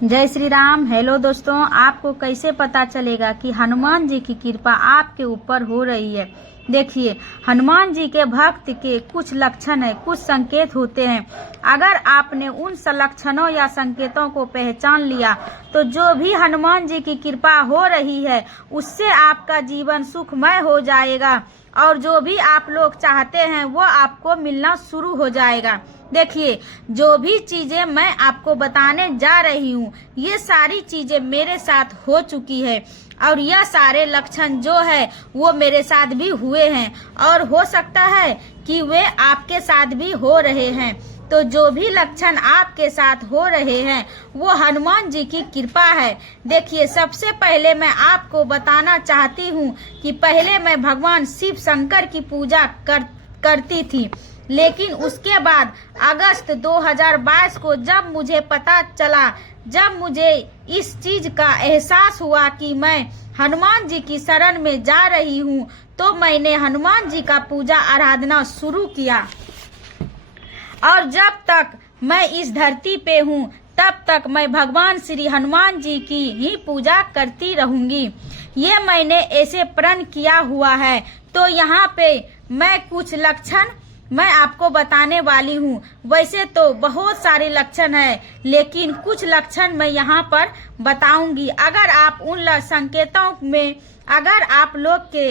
जय श्री राम। हेलो दोस्तों, आपको कैसे पता चलेगा कि हनुमान जी की कृपा आपके ऊपर हो रही है। देखिए, हनुमान जी के भक्त के कुछ लक्षण है, कुछ संकेत होते हैं। अगर आपने उन लक्षणों या संकेतों को पहचान लिया तो जो भी हनुमान जी की कृपा हो रही है उससे आपका जीवन सुखमय हो जाएगा और जो भी आप लोग चाहते हैं वो आपको मिलना शुरू हो जाएगा। देखिए, जो भी चीजें मैं आपको बताने जा रही हूँ ये सारी चीजें मेरे साथ हो चुकी है और यह सारे लक्षण जो है वो मेरे साथ भी हुए हैं और हो सकता है कि वे आपके साथ भी हो रहे हैं। तो जो भी लक्षण आपके साथ हो रहे हैं वो हनुमान जी की कृपा है। देखिए, सबसे पहले मैं आपको बताना चाहती हूँ कि पहले मैं भगवान शिव शंकर की पूजा करती थी, लेकिन उसके बाद अगस्त 2022 को जब मुझे पता चला, जब मुझे इस चीज का एहसास हुआ कि मैं हनुमान जी की शरण में जा रही हूँ, तो मैंने हनुमान जी का पूजा आराधना शुरू किया और जब तक मैं इस धरती पे हूँ तब तक मैं भगवान श्री हनुमान जी की ही पूजा करती रहूंगी। ये मैंने ऐसे प्रण किया हुआ है। तो यहाँ पे मैं कुछ लक्षण मैं आपको बताने वाली हूँ। वैसे तो बहुत सारे लक्षण है, लेकिन कुछ लक्षण मैं यहाँ पर बताऊंगी। अगर आप उन संकेतों में अगर आप लोग के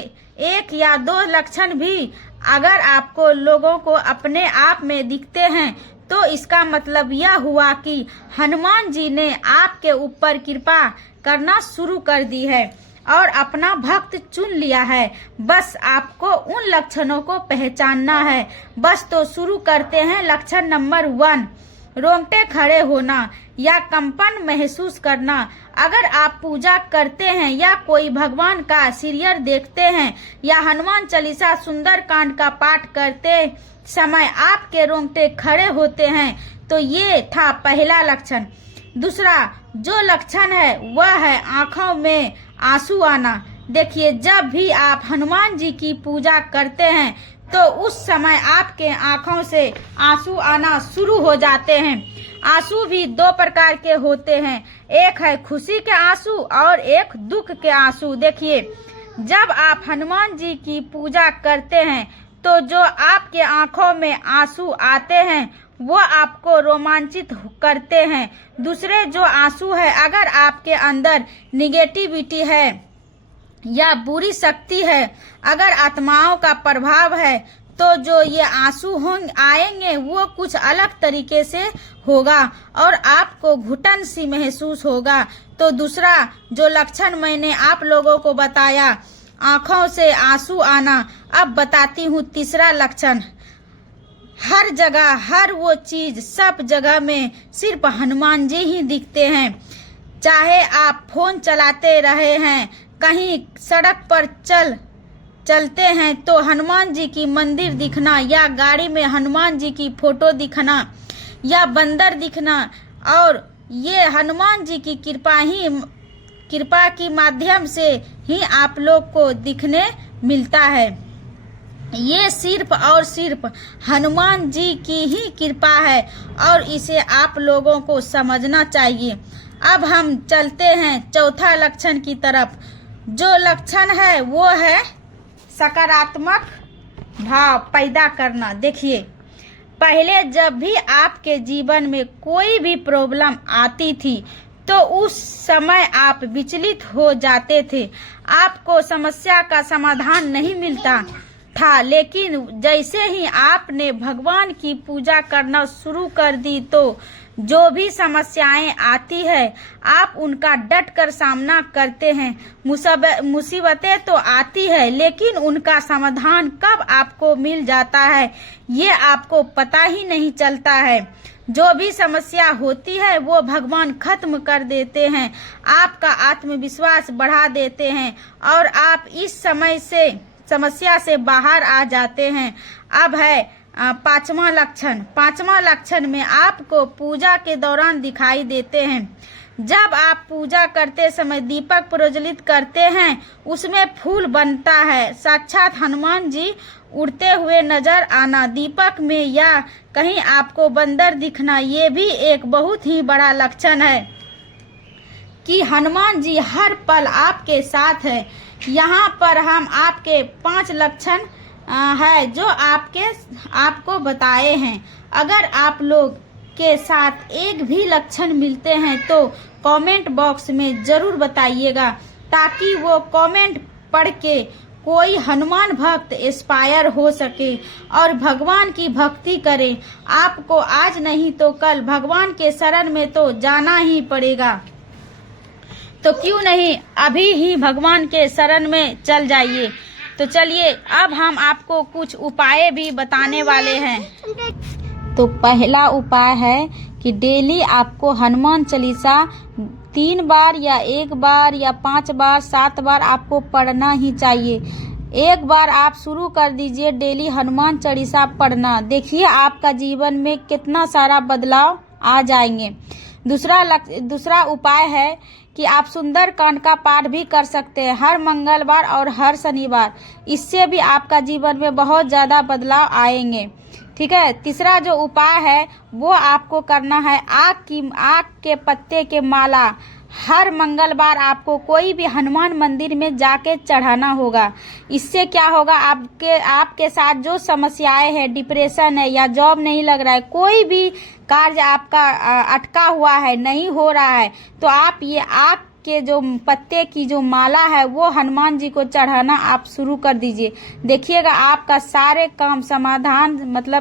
एक या दो लक्षण भी अगर आपको लोगों को अपने आप में दिखते हैं तो इसका मतलब यह हुआ कि हनुमान जी ने आपके ऊपर कृपा करना शुरू कर दी है और अपना भक्त चुन लिया है। बस आपको उन लक्षणों को पहचानना है। बस तो शुरू करते हैं। लक्षण नंबर 1, रोंगटे खड़े होना या कंपन महसूस करना। अगर आप पूजा करते हैं या कोई भगवान का सीरियल देखते हैं या हनुमान चालीसा सुंदर कांड का पाठ करते समय आपके रोंगटे खड़े होते हैं तो ये था पहला लक्षण। दूसरा जो लक्षण है वह है आंखों में आंसू आना। देखिए, जब भी आप हनुमान जी की पूजा करते हैं तो उस समय आपके आंखों से आंसू आना शुरू हो जाते हैं। आंसू भी दो प्रकार के होते हैं, एक है खुशी के आंसू और एक दुख के आंसू। देखिए, जब आप हनुमान जी की पूजा करते हैं तो जो आपके आंखों में आंसू आते हैं वो आपको रोमांचित करते हैं। दूसरे जो आंसू है, अगर आपके अंदर निगेटिविटी है या बुरी शक्ति है, अगर आत्माओं का प्रभाव है तो जो ये आंसू आएंगे वो कुछ अलग तरीके से होगा और आपको घुटन सी महसूस होगा। तो दूसरा जो लक्षण मैंने आप लोगों को बताया, आंखों से आंसू आना। अब बताती हूँ तीसरा लक्षण। हर जगह, हर वो चीज, सब जगह में सिर्फ हनुमान जी ही दिखते हैं। चाहे आप फोन चलाते रहे हैं, कहीं सड़क पर चलते हैं तो हनुमान जी की मंदिर दिखना या गाड़ी में हनुमान जी की फोटो दिखना या बंदर दिखना, और ये हनुमान जी की कृपा की माध्यम से ही आप लोग को दिखने मिलता है। ये सिर्फ और सिर्फ हनुमान जी की ही कृपा है और इसे आप लोगों को समझना चाहिए। अब हम चलते हैं चौथा लक्षण की तरफ। जो लक्षण है वो है सकारात्मक भाव पैदा करना। देखिए, पहले जब भी आपके जीवन में कोई भी प्रॉब्लम आती थी तो उस समय आप विचलित हो जाते थे, आपको समस्या का समाधान नहीं मिलता था। लेकिन जैसे ही आपने भगवान की पूजा करना शुरू कर दी तो जो भी समस्याएं आती है आप उनका डट कर सामना करते हैं। मुसीबतें तो आती है लेकिन उनका समाधान कब आपको मिल जाता है ये आपको पता ही नहीं चलता है। जो भी समस्या होती है वो भगवान खत्म कर देते हैं, आपका आत्मविश्वास बढ़ा देते हैं और आप इस समस्या से बाहर आ जाते हैं। अब है पांचवा लक्षण। पांचवा लक्षण में आपको पूजा के दौरान दिखाई देते हैं। जब आप पूजा करते समय दीपक प्रज्वलित करते हैं उसमें फूल बनता है, साक्षात हनुमान जी उड़ते हुए नजर आना दीपक में या कहीं आपको बंदर दिखना, ये भी एक बहुत ही बड़ा लक्षण है। कि हनुमान जी हर पल आपके साथ है। यहाँ पर हम आपके 5 लक्षण है जो आपको बताए हैं। अगर आप लोग के साथ एक भी लक्षण मिलते हैं तो कमेंट बॉक्स में जरूर बताइएगा, ताकि वो कमेंट पढ़ के कोई हनुमान भक्त इंस्पायर हो सके और भगवान की भक्ति करे। आपको आज नहीं तो कल भगवान के शरण में तो जाना ही पड़ेगा, तो क्यों नहीं अभी ही भगवान के शरण में चल जाइए। तो चलिए अब हम आपको कुछ उपाय भी बताने वाले हैं। तो पहला उपाय है कि डेली आपको हनुमान चालीसा 3 बार या 1 बार या 5 बार 7 बार आपको पढ़ना ही चाहिए। एक बार आप शुरू कर दीजिए डेली हनुमान चालीसा पढ़ना, देखिए आपका जीवन में कितना सारा बदलाव आ जाएंगे। दूसरा उपाय है कि आप सुंदरकांड का पाठ भी कर सकते हैं हर मंगलवार और हर शनिवार। इससे भी आपका जीवन में बहुत ज़्यादा बदलाव आएंगे। ठीक है। तीसरा जो उपाय है वो आपको करना है आक के पत्ते के माला हर मंगलवार आपको कोई भी हनुमान मंदिर में जाके चढ़ाना होगा। इससे क्या होगा, आपके साथ जो समस्याएं है, डिप्रेशन है या जॉब नहीं लग रहा है, कोई भी कार्य आपका अटका हुआ है, नहीं हो रहा है, तो आप ये आक के जो पत्ते की जो माला है वो हनुमान जी को चढ़ाना आप शुरू कर दीजिए। देखिएगा आपका सारे काम समाधान मतलब